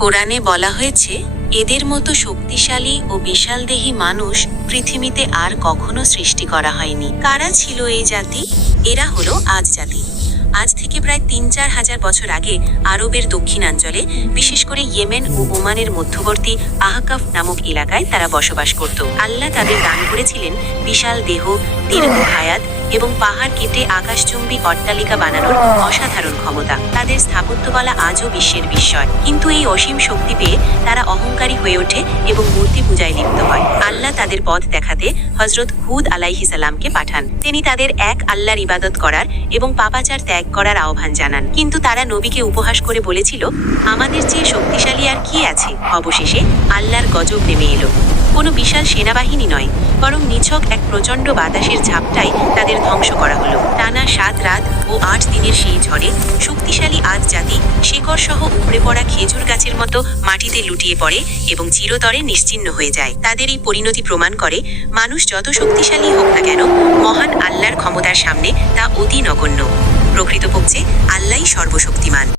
কোরআনে বলা হয়েছে, এদের মতো শক্তিশালী ও বিশালদেহী মানুষ পৃথিবীতে আর কখনো সৃষ্টি করা হয়নি। কারা ছিল এই জাতি? এরা হলো আজ জাতি। আজ থেকে প্রায় ৩-৪ হাজার বছর আগে আরবের দক্ষিণাঞ্চলে, বিশেষ করে ইয়েমেন ও ওমানের মধ্যবর্তী আহকাফ নামক এলাকায় তারা বসবাস করত। আল্লাহ তাদের দান করেছিলেন বিশাল দেহ, দীর্ঘ হায়াত এবং পাহাড় কেটে আকাশচুম্বী অট্টালিকা বানানোর অসাধারণ ক্ষমতা। তাদের স্থাপত্যকলা আজও বিশ্বের বিস্ময়। কিন্তু এই অসীম শক্তি পেয়ে তারা অহংকারী হয়ে ওঠে এবং মূর্তি পূজায় লিপ্ত হয়। আল্লাহ তাদের পথ দেখাতে হযরত হুদ আলাইহিস সালামকে পাঠান। তিনি তাদের এক আল্লাহর ইবাদত করার এবং পাপাচার ত্যাগ করার আহ্বান জানান। কিন্তু তারা নবীকে উপহাস করে বলেছিল, আমাদের চেয়ে শক্তিশালী আর কি আছে? অবশেষে আল্লাহর গজব নেমে এলো। কোনো বিশাল সেনাবাহিনী নয়, বরং নিছক এক প্রচণ্ড বাতাসের ঝাপটায় তাদের ধ্বংস করা হলো। টানা ৭ রাত ও ৮ দিনের সেই ঝড়ে শক্তিশালী আদ জাতি শিকড় সহ উপড়ে পড়া খেজুর গাছের মতো মাটিতে লুটিয়ে পড়ে এবং চিরতরে নিশ্চিহ্ন হয়ে যায়। তাদের এই পরিণতি প্রমাণ করে, মানুষ যত শক্তিশালী হোক না কেন, মহান আল্লাহর ক্ষমতার সামনে তা অতি নগণ্য। প্রকৃতপক্ষে আল্লাহই সর্বশক্তিমান।